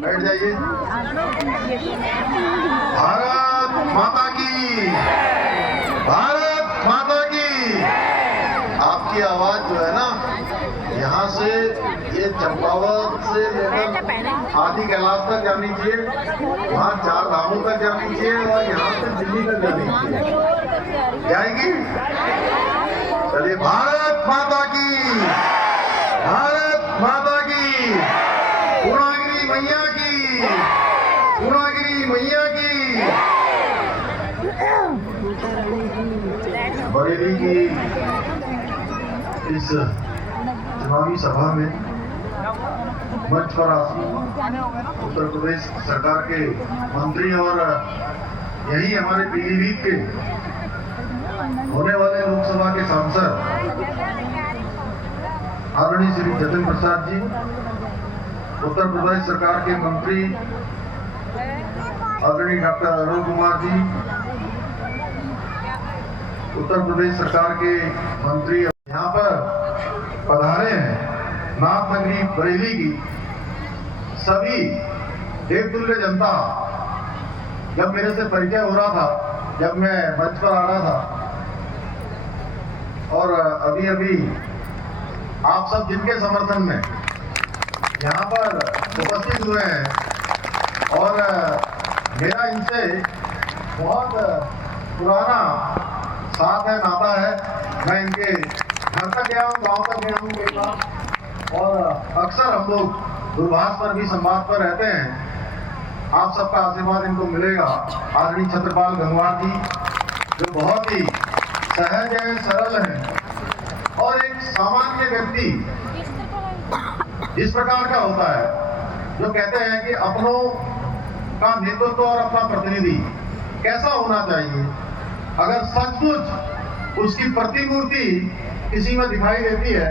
बैठ जाइए। भारत माता की, भारत माता की। आपकी आवाज जो है ना, यहाँ से ये चंपावत से लेकर आदि कैलाश तक जानी चाहिए, वहाँ 4 धामों तक जानी चाहिए और यहाँ से दिल्ली तक जानी चाहिए। जाएगी? चलिए, भारत माता की, भारत माता की, पूर्णागिरी मैया की, पूर्णागिरी मैया की। बरेली की इस चुनावी सभा में मंच पर उत्तर प्रदेश सरकार के मंत्री और यही हमारे पीलीभीत के होने वाले लोकसभा के सांसद आदरणीय श्री जतिन प्रसाद जी, उत्तर प्रदेश सरकार के मंत्री आदरणीय डॉक्टर अरुण कुमार जी, उत्तर प्रदेश सरकार के मंत्री यहाँ पर पधारे हैं। नाथ नगरी बरेली की सभी देवतुल्य जनता, जब मेरे से परिचय हो रहा था, जब मैं मंच पर आ रहा था, और अभी अभी आप सब जिनके समर्थन में यहाँ पर उपस्थित हुए हैं, और मेरा इनसे बहुत पुराना साथ है, नाता है। मैं इनके घर तक गया हूँ, गाँव तक गया हूँ कई बार, और अक्सर हम लोग दूरभाष पर भी संवाद पर रहते हैं। आप सबका आशीर्वाद इनको मिलेगा। आदरणीय छत्रपाल गंगवार जी, जो बहुत ही सहज है, सरल है, और एक सामान्य व्यक्ति इस प्रकार का होता है जो कहते हैं कि अपनों का नेतृत्व और अपना प्रतिनिधि कैसा होना चाहिए। अगर सचमुच उसकी प्रतिमूर्ति किसी में दिखाई देती है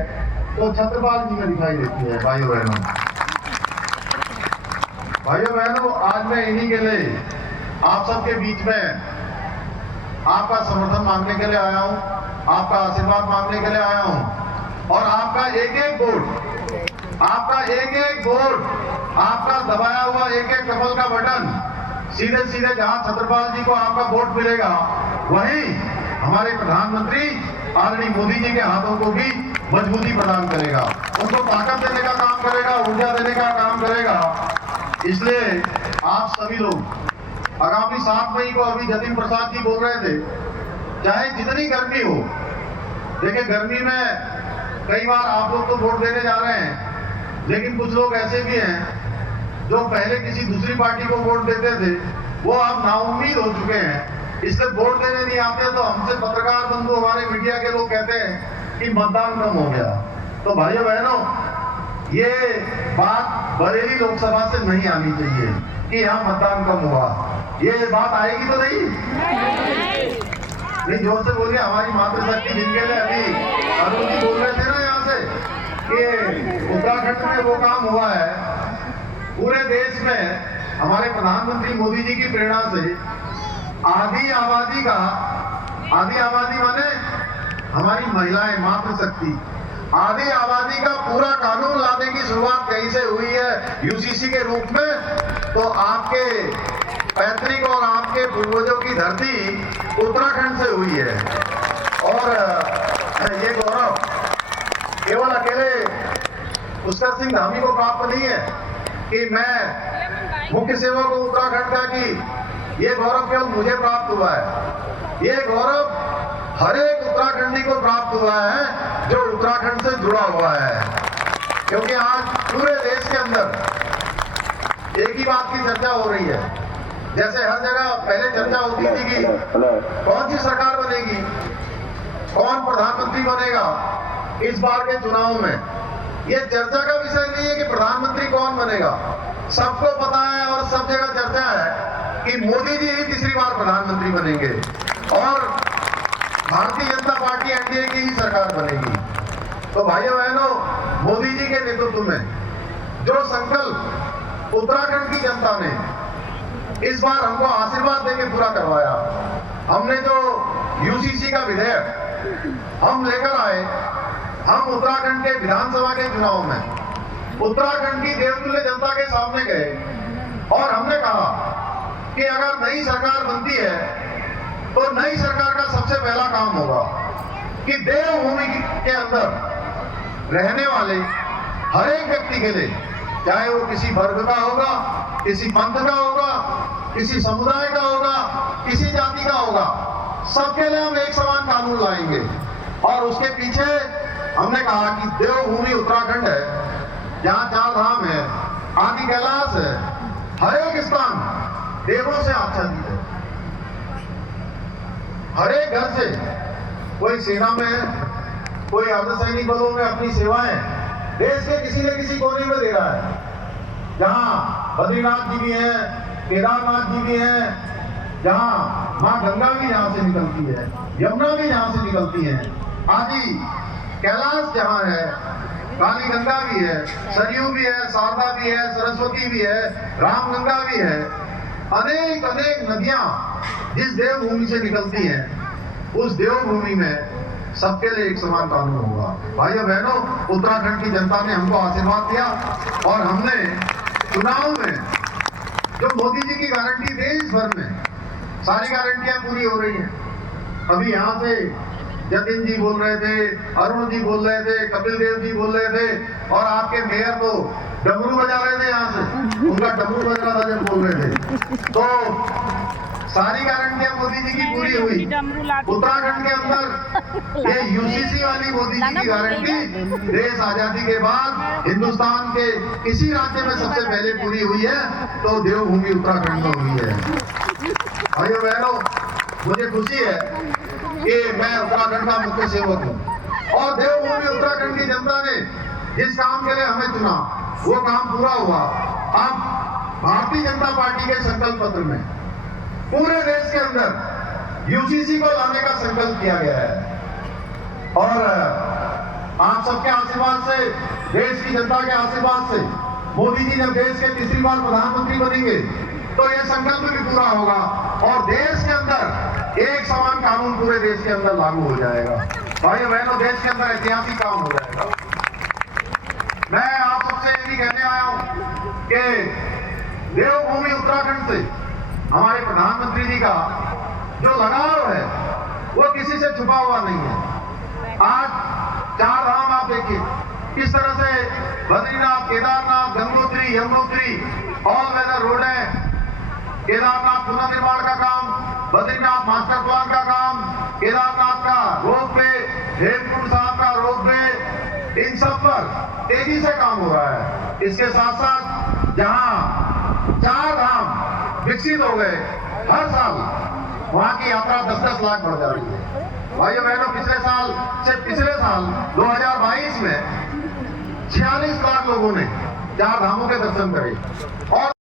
तो छत्रपाल जी में दिखाई देती है। भाइयों बहनों, भाइयों बहनों, आज मैं इन्हीं के लिए आप सबके बीच में आपका समर्थन मांगने के लिए आया हूं, आपका आशीर्वाद मांगने के लिए आया हूं, और आपका एक एक वोट, आपका एक एक वोट, आपका दबाया हुआ एक एक कमल का बटन सीधे सीधे जहां छत्रपाल जी को आपका वोट मिलेगा, वहीं हमारे प्रधानमंत्री आदरणीय मोदी जी के हाथों को भी मजबूती प्रदान करेगा, उनको ताकत देने का काम करेगा, ऊर्जा देने का काम करेगा। इसलिए आप सभी लोग आगामी 7 मई को, अभी जतिन प्रसाद जी बोल रहे थे, चाहे जितनी गर्मी हो, देखिए गर्मी में कई बार आप लोग तो वोट देने जा रहे हैं, लेकिन कुछ लोग ऐसे भी हैं जो पहले किसी दूसरी पार्टी को वोट देते थे, वो अब नाउम्मीद हो चुके हैं, इसलिए वोट देने नहीं आते। तो हमसे पत्रकार बंधु, हमारे मीडिया के लोग कहते हैं कि मतदान कम हो गया। तो भाइयों बहनों, ये बात बरेली लोकसभा से नहीं आनी चाहिए कि यहाँ मतदान कम हुआ। ये बात आएगी तो नहीं? नहीं, जोर से बोलिए। हमारी मातृशक्ति जिनके लिए अभी अरुण जी बोल रहे थे ना यहाँ से कि उत्तराखंड में वो काम हुआ है, पूरे देश में हमारे प्रधानमंत्री मोदी जी की प्रेरणा से आधी आबादी माने हमारी महिलाएं, मातृशक्ति, आधी आबादी का पूरा कानून लाने की शुरुआत कहीं से हुई है, यूसीसी के रूप में। तो आपके पैतृक और आपके पूर्वजों की धरती उत्तराखंड से हुई है, और ये गौरव केवल अकेले पुष्कर सिंह धामी को प्राप्त नहीं है कि मैं मुख्य सेवक हूं उत्तराखंड का, कि ये गौरव केवल मुझे प्राप्त हुआ है। ये गौरव हर एक उत्तराखंडी को प्राप्त हुआ है जो उत्तराखंड से जुड़ा हुआ है, क्योंकि आज पूरे देश के अंदर एक ही बात की चर्चा हो रही है। जैसे हर जगह पहले चर्चा होती थी कि कौन सी सरकार बनेगी, कौन प्रधानमंत्री बनेगा इस बार के चुनाव में। ये चर्चा का विषय नहीं है कि प्रधानमंत्री कौन बनेगा, सबको पता है और सब जगह चर्चा है कि मोदी जी ही तीसरी बार प्रधानमंत्री बनेंगे और भारतीय जनता पार्टी एनडीए की ही सरकार बनेगी। तो भाइयों बहनों, मोदी जी के नेतृत्व में जो संकल्प उत्तराखंड की जनता ने इस बार हमको आशीर्वाद देके पूरा करवाया, हमने जो यूसीसी का विधेयक हम लेकर आए, हम उत्तराखंड के विधानसभा के चुनाव में उत्तराखंड की देवतुल्य जनता के सामने गए और हमने कहा कि अगर नई सरकार बनती है तो नई सरकार का सबसे पहला काम होगा कि देवभूमि के अंदर रहने वाले हर एक व्यक्ति के लिए, चाहे वो किसी वर्ग का होगा, किसी पंथ का होगा, किसी समुदाय का होगा, किसी जाति का होगा, सबके लिए हम एक समान कानून लाएंगे। और उसके पीछे हमने कहा कि देवभूमि उत्तराखंड है, जहां 4 धाम है, आदि कैलाश है, हर एक स्थान देवों से आच्छादित है। हर एक घर से, कोई सेना में है, कोई अर्धसैनिक बलों में अपनी सेवाएं देश के किसी न किसी कोने में दे रहा है। जहां बद्रीनाथ जी भी हैं, केदारनाथ जी भी हैं, जहां मां गंगा भी जहां से निकलती है, यमुना भी जहां से निकलती है, आदि कैलाश जहां है, काली गंगा भी है, सरयू भी है, शारदा भी है, सरस्वती भी है, रामगंगा भी है। अनेक अनेक नदियां जिस देवभूमि से निकलती हैं, उस देवभूमि में सबके लिए एक समान कानून होगा। भाइयों बहनों, उत्तराखंड की जनता ने हमको आशीर्वाद दिया और हमने चुनाव में जो मोदी जी की गारंटी देश भर में सारी गारंटियां पूरी हो रही हैं। अभी यहाँ से जतिन जी बोल रहे थे, अरुण जी बोल रहे थे, कपिल देव जी बोल रहे थे और आपके मेयर तो डमरू बजा रहे थे। यहाँ से उनका डमरू बज रहा था जब बोल रहे थे। तो सारी गारंटियां मोदी जी की पूरी हुई। उत्तराखंड के अंदर ये यूसीसी वाली मोदी जी की गारंटी देश आजादी के बाद हिंदुस्तान के किसी राज्य में सबसे पहले पूरी हुई है, तो देवभूमि उत्तराखंड में हुई है। भाइयों बहनों, मुझे खुशी है कि मैं उत्तराखंड का मुख्य सेवक हूँ और देवभूमि उत्तराखंड की जनता ने जिस काम के लिए हमें चुना वो काम पूरा हुआ। अब भारतीय जनता पार्टी के संकल्प पत्र में पूरे देश के अंदर यूसीसी को लाने का संकल्प किया गया है और आप सबके आशीर्वाद से, देश की जनता के आशीर्वाद से मोदी जी जब देश के तीसरी बार प्रधानमंत्री बनेंगे तो यह संकल्प भी पूरा होगा और देश के अंदर एक समान कानून पूरे देश के अंदर लागू हो जाएगा। भाइयों बहनों, देश के अंदर ऐतिहासिक काम हो जाएगा। मैं आप सबसे ये भी कहने आया हूं कि देवभूमि उत्तराखंड से हमारे प्रधानमंत्री जी का जो लगाव है वो किसी से छुपा हुआ नहीं है। आज 4 धाम आप देखिए किस तरह से Badrinath, Kedarnath, Gangotri, Yamunotri all weather road है। केदारनाथ पुनर्निर्माण का काम, बद्रीनाथ मास्टर प्लान का काम, केदारनाथ का रोपवे, हेमकुंड साहब का रोपवे, इन सब पर तेजी से काम हो रहा है। इसके साथ साथ जहां 4 धाम विकसित हो गए, हर साल वहां की यात्रा 10-10 लाख बढ़ जा रही है। भाइयों बहनों, पिछले साल 2022 में 46 लाख लोगों ने 4 धामों के दर्शन करे और